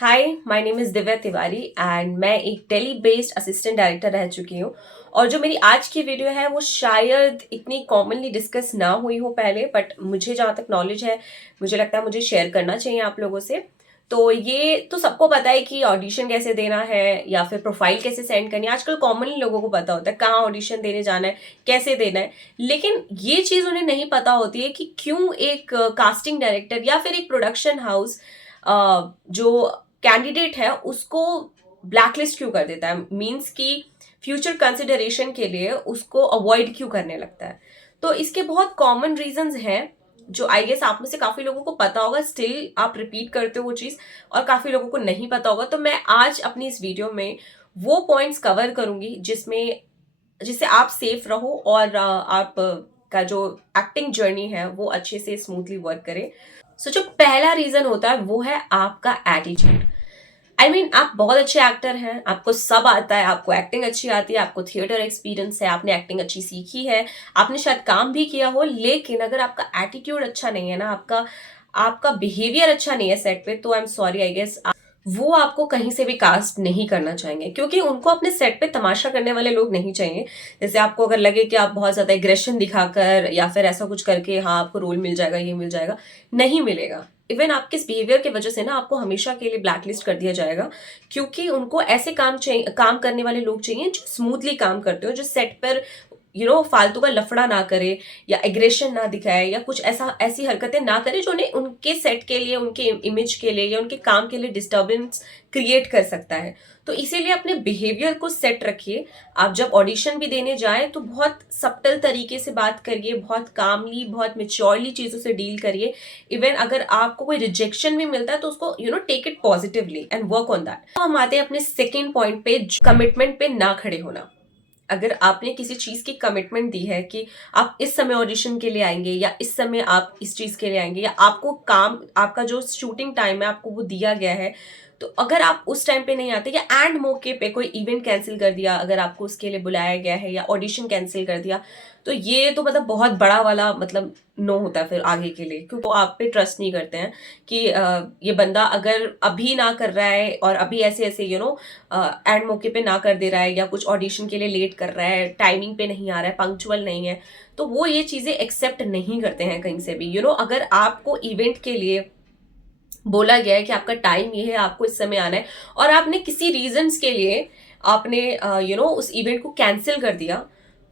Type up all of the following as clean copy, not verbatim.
Hi, my name is Divya Tiwari and मैं एक Delhi based assistant director रह चुकी हूँ। और जो मेरी आज की वीडियो है वो शायद इतनी कॉमनली डिस्कस ना हुई हो पहले, बट मुझे जहाँ तक नॉलेज है मुझे लगता है मुझे शेयर करना चाहिए आप लोगों से। तो ये तो सबको पता है कि ऑडिशन कैसे देना है या फिर प्रोफाइल कैसे सेंड करनी है। आजकल कॉमनली लोगों को पता होता है कहाँ ऑडिशन देने जाना है, कैसे देना है। लेकिन ये चीज़ उन्हें नहीं पता होती है कि क्यों एक कास्टिंग डायरेक्टर या फिर एक प्रोडक्शन हाउस जो कैंडिडेट है उसको ब्लैकलिस्ट क्यों कर देता है, मीन्स कि फ्यूचर कंसिडरेशन के लिए उसको अवॉइड क्यों करने लगता है। तो इसके बहुत कॉमन रीजंस हैं जो आई गेस आप में से काफी लोगों को पता होगा, स्टिल आप रिपीट करते हो वो चीज, और काफी लोगों को नहीं पता होगा। तो मैं आज अपनी इस वीडियो में वो पॉइंट्स कवर करूंगी जिससे आप सेफ रहो और आप का जो एक्टिंग जर्नी है वो अच्छे से स्मूथली वर्क करे। सो जो पहला रीजन होता है वो है आपका एटीट्यूड। आप बहुत अच्छे एक्टर हैं, आपको सब आता है, आपको एक्टिंग अच्छी आती है, आपको थिएटर एक्सपीरियंस है, आपने एक्टिंग अच्छी सीखी है, आपने शायद काम भी किया हो। लेकिन अगर आपका एटीट्यूड अच्छा नहीं है ना, आपका आपका बिहेवियर अच्छा नहीं है सेट पे, तो I am sorry, I guess वो आपको कहीं से भी कास्ट नहीं करना चाहेंगे, क्योंकि उनको अपने सेट पे तमाशा करने वाले लोग नहीं चाहिए। जैसे आपको अगर लगे कि आप बहुत ज्यादा एग्रेशन दिखाकर या फिर ऐसा कुछ करके हाँ आपको रोल मिल जाएगा, ये मिल जाएगा, नहीं मिलेगा। इवन आपके इस बिहेवियर की वजह से ना आपको हमेशा के लिए ब्लैकलिस्ट कर दिया जाएगा, क्योंकि उनको ऐसे काम करने वाले लोग चाहिए जो स्मूथली काम करते हो, जो सेट पर फालतू का लफड़ा ना करे या एग्रेशन ना दिखाए या कुछ ऐसी हरकतें ना करे जो उन्हें उनके सेट के लिए, उनके इमेज के लिए या उनके काम के लिए डिस्टर्बेंस क्रिएट कर सकता है। तो इसीलिए अपने बिहेवियर को सेट रखिए। आप जब ऑडिशन भी देने जाएं तो बहुत सब्टल तरीके से बात करिए, बहुत कामली, बहुत मेच्योरली चीजों से डील करिए। इवन अगर आपको कोई रिजेक्शन भी मिलता है तो उसको take it positively and work on that. तो हम आते हैं अपने सेकेंड पॉइंट पे, कमिटमेंट पे ना खड़े होना। अगर आपने किसी चीज की कमिटमेंट दी है कि आप इस समय ऑडिशन के लिए आएंगे या इस समय आप इस चीज के लिए आएंगे, या आपको काम, आपका जो शूटिंग टाइम है आपको वो दिया गया है, तो अगर आप उस टाइम पे नहीं आते या एंड मौके पे कोई इवेंट कैंसिल कर दिया, अगर आपको उसके लिए बुलाया गया है, या ऑडिशन कैंसिल कर दिया, तो ये तो मतलब बहुत बड़ा वाला मतलब नो होता है फिर आगे के लिए, क्योंकि वो आप पे ट्रस्ट नहीं करते हैं कि ये बंदा अगर अभी ना कर रहा है और अभी ऐसे ऐसे एंड मौके पे ना कर दे रहा है, या कुछ ऑडिशन के लिए लेट कर रहा है, टाइमिंग पे नहीं आ रहा है, पंक्चुअल नहीं है, तो वो ये चीजें एक्सेप्ट नहीं करते हैं कहीं से भी। अगर आपको इवेंट के लिए बोला गया है कि आपका टाइम ये है, आपको इस समय आना है, और आपने किसी रीजंस के लिए आपने उस इवेंट को कैंसिल कर दिया,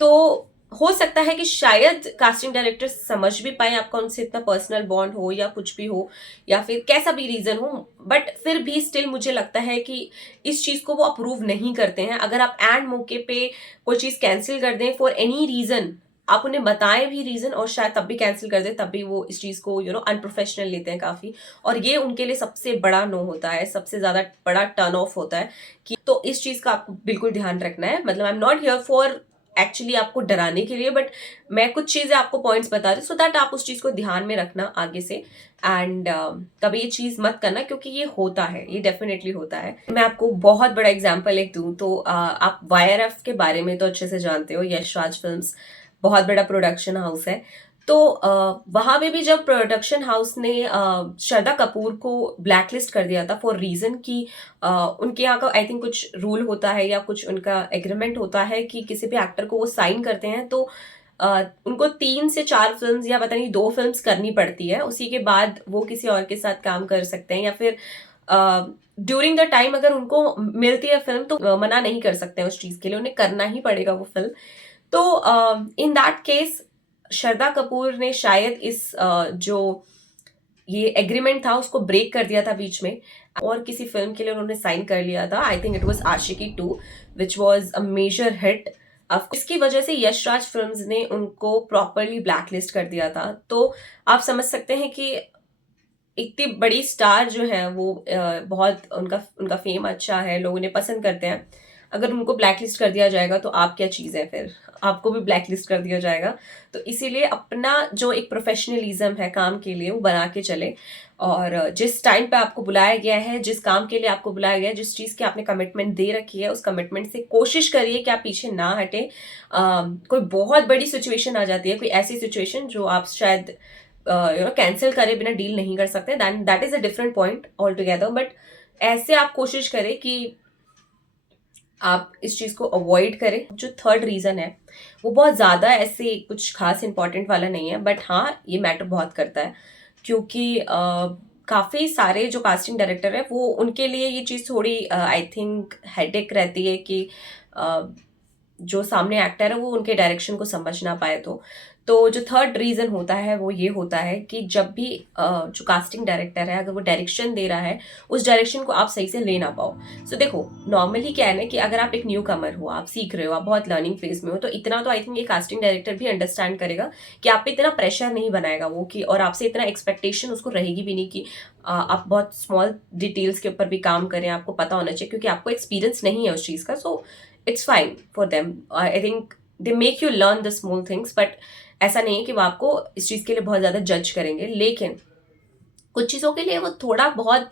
तो हो सकता है कि शायद कास्टिंग डायरेक्टर समझ भी पाए आपका उनसे इतना पर्सनल बॉन्ड हो या कुछ भी हो, या फिर कैसा भी रीजन हो, बट फिर भी स्टिल मुझे लगता है कि इस चीज को वो अप्रूव नहीं करते हैं। अगर आप एंड मौके पे कोई चीज कैंसिल कर दें फॉर एनी रीजन, आप उन्हें बताएं भी रीजन और शायद तब भी कैंसिल कर दें, तब भी वो इस चीज को अनप्रोफेशनल लेते हैं काफी। और ये उनके लिए सबसे बड़ा नो होता है, सबसे ज्यादा बड़ा टर्न ऑफ होता है कि तो इस चीज का आपको बिल्कुल ध्यान रखना है। मतलब I am not here for actually आपको डराने के लिए, बट मैं कुछ चीजें आपको पॉइंट्स बता रही हूँ सो दैट आप उस चीज को ध्यान में रखना आगे से। एंड कभी ये चीज मत करना, क्योंकि ये होता है, ये डेफिनेटली होता है। मैं आपको बहुत बड़ा एग्जांपल एक दूं तो आप वाईआरएफ के बारे में तो अच्छे से जानते हो, यश राज फिल्म्स बहुत बड़ा प्रोडक्शन हाउस है। तो वहां पे भी जब प्रोडक्शन हाउस ने श्रद्धा कपूर को ब्लैकलिस्ट कर दिया था फॉर रीजन कि उनके यहाँ का आई थिंक कुछ रूल होता है या कुछ उनका एग्रीमेंट होता है कि किसी भी एक्टर को वो साइन करते हैं तो उनको 3 से 4 फिल्म्स या पता नहीं 2 फिल्म्स करनी पड़ती है, उसी के बाद वो किसी और के साथ काम कर सकते हैं, या फिर ड्यूरिंग द टाइम अगर उनको मिलती है फिल्म तो मना नहीं कर सकते हैं उस चीज के लिए, उन्हें करना ही पड़ेगा वो फिल्म। तो in that case Shraddha Kapoor ने शायद इस जो ये एग्रीमेंट था उसको ब्रेक कर दिया था बीच में, और किसी फिल्म के लिए उन्होंने साइन कर लिया था। I think it was Aashiqui 2, which was a major hit. अब इसकी वजह से यश राज फिल्म्स ने उनको प्रॉपरली ब्लैकलिस्ट कर दिया था। तो आप समझ सकते हैं कि इतनी बड़ी स्टार जो है वो बहुत उनका उनका फेम अच्छा है, लोग उन्हें पसंद करते हैं, अगर उनको ब्लैकलिस्ट कर दिया जाएगा तो आप क्या चीज है, फिर आपको भी ब्लैकलिस्ट कर दिया जाएगा। तो इसीलिए अपना जो एक प्रोफेशनलिज्म है काम के लिए वो बना के चले, और जिस टाइम पे आपको बुलाया गया है, जिस काम के लिए आपको बुलाया गया है, जिस चीज की आपने कमिटमेंट दे रखी है, उस कमिटमेंट से कोशिश करिए कि आप पीछे ना हटे। कोई बहुत बड़ी सिचुएशन आ जाती है, कोई ऐसी सिचुएशन जो आप शायद कैंसिल करे बिना डील नहीं कर सकते, that is a different point all together, but ऐसे आप कोशिश करें कि आप इस चीज़ को अवॉइड करें। जो थर्ड रीज़न है वो बहुत ज़्यादा ऐसे कुछ खास इंपॉर्टेंट वाला नहीं है, बट हाँ ये मैटर बहुत करता है, क्योंकि काफ़ी सारे जो कास्टिंग डायरेक्टर है वो, उनके लिए ये चीज़ थोड़ी आई थिंक हेडेक रहती है कि अ, जो सामने एक्टर है वो उनके डायरेक्शन को समझ ना पाए। तो जो थर्ड रीज़न होता है वो ये होता है कि जब भी जो कास्टिंग डायरेक्टर है अगर वो डायरेक्शन दे रहा है, उस डायरेक्शन को आप सही से ले ना पाओ। सो देखो, नॉर्मली क्या है ना कि अगर आप एक न्यू कमर हो, आप सीख रहे हो, आप बहुत लर्निंग फेज में हो, तो इतना तो आई थिंक ये कास्टिंग डायरेक्टर भी अंडरस्टैंड करेगा कि आप पे इतना प्रेशर नहीं बनाएगा वो, कि और आपसे इतना एक्सपेक्टेशन उसको रहेगी भी नहीं कि आप बहुत स्मॉल डिटेल्स के ऊपर भी काम करें, आपको पता होना चाहिए, क्योंकि आपको एक्सपीरियंस नहीं है उस चीज़ का। So it's fine for them, I think they make you learn the small things, but ऐसा नहीं है कि वो आपको इस चीज़ के लिए बहुत ज़्यादा जज करेंगे। लेकिन कुछ चीज़ों के लिए वो थोड़ा बहुत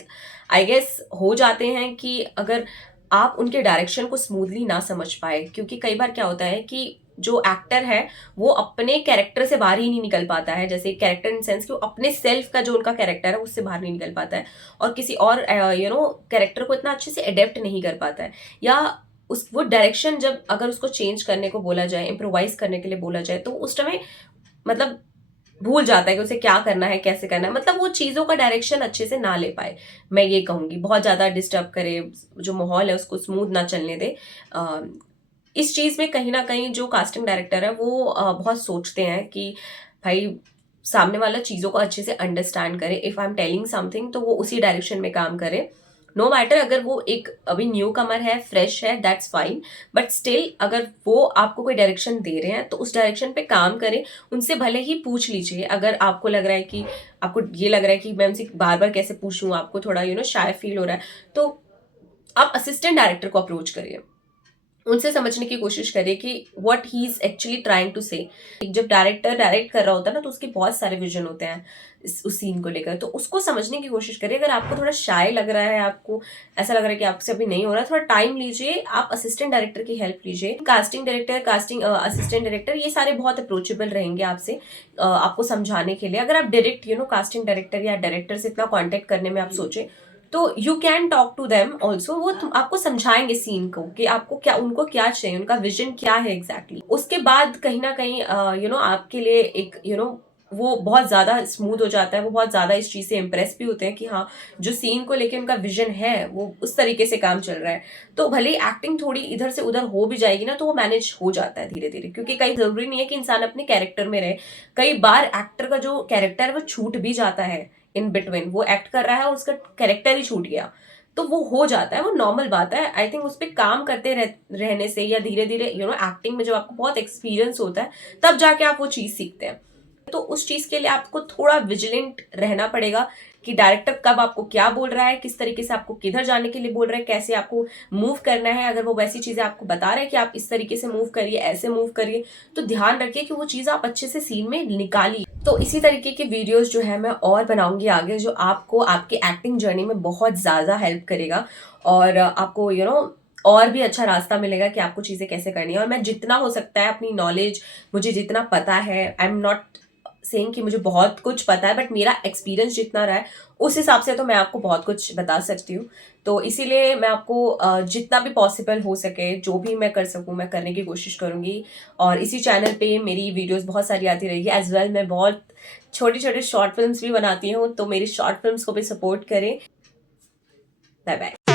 आई गेस हो जाते हैं कि अगर आप उनके डायरेक्शन को स्मूथली ना समझ पाए, क्योंकि कई बार क्या होता है कि जो एक्टर है वो अपने कैरेक्टर से बाहर ही नहीं निकल पाता है। जैसे कैरेक्टर इन सेंस कि वो अपने सेल्फ का जो उनका कैरेक्टर है उससे बाहर नहीं निकल पाता है, और किसी और कैरेक्टर को इतना अच्छे से अडेप्ट नहीं कर पाता है, या उस वो डायरेक्शन जब अगर उसको चेंज करने को बोला जाए, इम्प्रोवाइज करने के लिए बोला जाए, तो उस समय मतलब भूल जाता है कि उसे क्या करना है, कैसे करना है, मतलब वो चीज़ों का डायरेक्शन अच्छे से ना ले पाए। मैं ये कहूँगी बहुत ज़्यादा डिस्टर्ब करे, जो माहौल है उसको स्मूथ ना चलने दे। अ, इस चीज़ में कहीं न कहीं जो कास्टिंग डायरेक्टर है वो बहुत सोचते हैं कि भाई सामने वाला चीज़ों को अच्छे से अंडरस्टैंड करे। If I am telling something तो वो उसी डायरेक्शन में काम करे। नो मैटर अगर वो एक अभी न्यू कमर है, फ्रेश है, दैट्स फाइन, बट स्टिल अगर वो आपको कोई डायरेक्शन दे रहे हैं तो उस डायरेक्शन पे काम करें। उनसे भले ही पूछ लीजिए, अगर आपको लग रहा है कि आपको ये लग रहा है कि मैं उनसे बार-बार कैसे पूछूँ, आपको थोड़ा शाय फील हो रहा है, तो आप असिस्टेंट डायरेक्टर को अप्रोच करिए। उनसे समझने की कोशिश करिए कि what he is actually trying to say. जब डायरेक्टर डायरेक्ट कर रहा होता है ना, तो उसके बहुत सारे विजन होते हैं उस सीन को लेकर, तो उसको समझने की कोशिश करिए। अगर आपको थोड़ा शाय लग रहा है, आपको ऐसा लग रहा है कि आपसे अभी नहीं हो रहा, थोड़ा टाइम लीजिए, आप असिस्टेंट डायरेक्टर की हेल्प लीजिए। Casting director, casting assistant director, ये सारे बहुत अप्रोचेबल रहेंगे आपसे, आपको समझाने के लिए। अगर आप डायरेक्ट कास्टिंग डायरेक्टर या डायरेक्टर से इतना कॉन्टेक्ट करने में आप सोचे, तो you can talk to them also. वो आपको समझाएंगे सीन को कि आपको क्या, उनको क्या चाहिए, उनका विजन क्या है एग्जैक्टली। उसके बाद कहीं ना कहीं आपके लिए एक वो बहुत ज्यादा स्मूथ हो जाता है। वो बहुत ज्यादा इस चीज से इम्प्रेस भी होते हैं कि हाँ, जो सीन को लेके उनका विजन है वो उस तरीके से काम चल रहा है। तो भले ही एक्टिंग थोड़ी इधर से उधर हो भी जाएगी ना, तो वो मैनेज हो जाता है धीरे धीरे, क्योंकि कई जरूरी नहीं है कि इंसान अपने कैरेक्टर में रहे। कई बार एक्टर का जो कैरेक्टर है वो छूट भी जाता है इन बिटवीन, वो एक्ट कर रहा है और उसका कैरेक्टर ही छूट गया, तो वो हो जाता है, वो नॉर्मल बात है। आई थिंक उस पर काम करते रहने से, या धीरे धीरे एक्टिंग में जब आपको बहुत एक्सपीरियंस होता है तब जाके आप वो चीज सीखते हैं। तो उस चीज के लिए आपको थोड़ा विजिलेंट रहना पड़ेगा कि डायरेक्टर कब आपको क्या बोल रहा है, किस तरीके से आपको किधर जाने के लिए बोल रहा है, कैसे आपको मूव करना है। अगर वो वैसी चीजें आपको बता रहे हैं कि आप इस तरीके से मूव करिए, ऐसे मूव करिए, तो ध्यान रखिए कि वो चीज आप अच्छे से सीन में निकालिए। तो इसी तरीके की वीडियोस जो है मैं और बनाऊंगी आगे, जो आपको आपके एक्टिंग जर्नी में बहुत ज़्यादा हेल्प करेगा, और आपको और भी अच्छा रास्ता मिलेगा कि आपको चीज़ें कैसे करनी है। और मैं जितना हो सकता है अपनी नॉलेज, मुझे जितना पता है, आई एम नॉट सेइंग कि मुझे बहुत कुछ पता है, बट मेरा एक्सपीरियंस जितना रहा है उस हिसाब से तो मैं आपको बहुत कुछ बता सकती हूँ। तो इसीलिए मैं आपको जितना भी पॉसिबल हो सके, जो भी मैं कर सकूँ मैं करने की कोशिश करूँगी। और इसी चैनल पे मेरी वीडियोस बहुत सारी आती रहेगी एज वेल। मैं बहुत छोटी छोटी शॉर्ट फिल्म्स भी बनाती हूँ, तो मेरी शॉर्ट फिल्म्स को भी सपोर्ट करें। Bye bye.